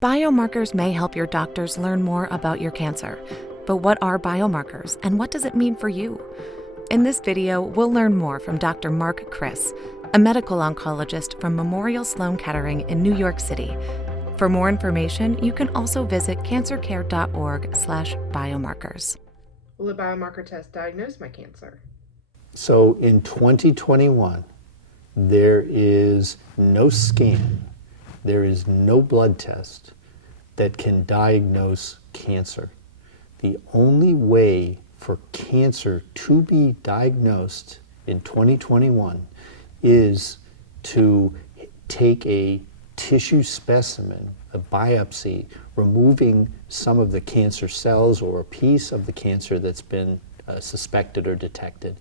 Biomarkers may help your doctors learn more about your cancer. But what are biomarkers and what does it mean for you? In this video, we'll learn more from Dr. Kris, a medical oncologist from Memorial Sloan Kettering in New York City. For more information, you can also visit cancercare.org/biomarkers. Will a biomarker test diagnose my cancer? So in 2021, there is no scan, there is no blood test that can diagnose cancer. The only way for cancer to be diagnosed in 2021 is to take a tissue specimen, a biopsy, removing some of the cancer cells or a piece of the cancer that's been suspected or detected,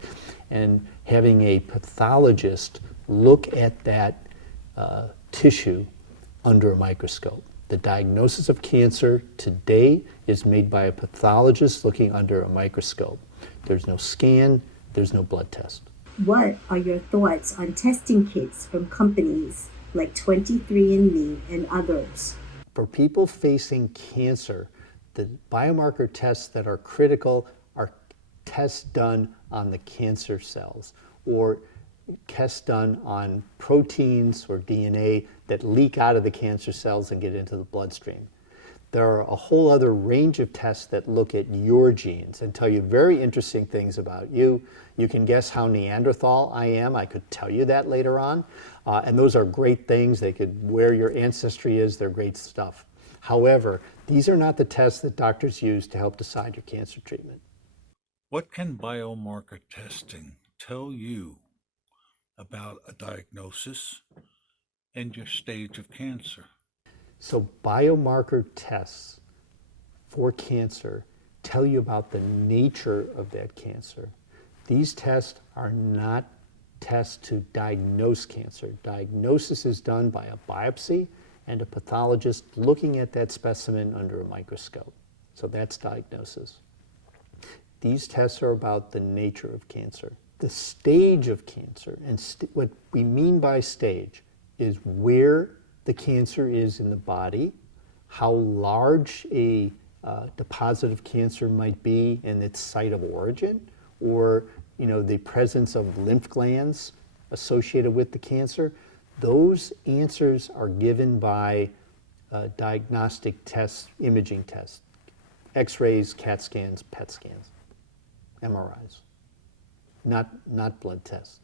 and having a pathologist look at that tissue under a microscope. The diagnosis of cancer today is made by a pathologist looking under a microscope. There's no scan, there's no blood test. What are your thoughts on testing kits from companies like 23andMe and others? For people facing cancer, the biomarker tests that are critical are tests done on the cancer cells or tests done on proteins or DNA that leak out of the cancer cells and get into the bloodstream. There are a whole other range of tests that look at your genes and tell you very interesting things about you. You can guess how Neanderthal I am. I could tell you that later on. And those are great things. They could, where your ancestry is, they're great stuff. However, these are not the tests that doctors use to help decide your cancer treatment. What can biomarker testing tell you about a diagnosis and your stage of cancer? So biomarker tests for cancer tell you about the nature of that cancer. These tests are not tests to diagnose cancer. Diagnosis is done by a biopsy and a pathologist looking at that specimen under a microscope. So that's diagnosis. These tests are about the nature of cancer. The stage of cancer, and what we mean by stage is where the cancer is in the body, how large a deposit of cancer might be in its site of origin, or the presence of lymph glands associated with the cancer. Those answers are given by diagnostic tests, imaging tests, X-rays, CAT scans, PET scans, MRIs, not blood tests.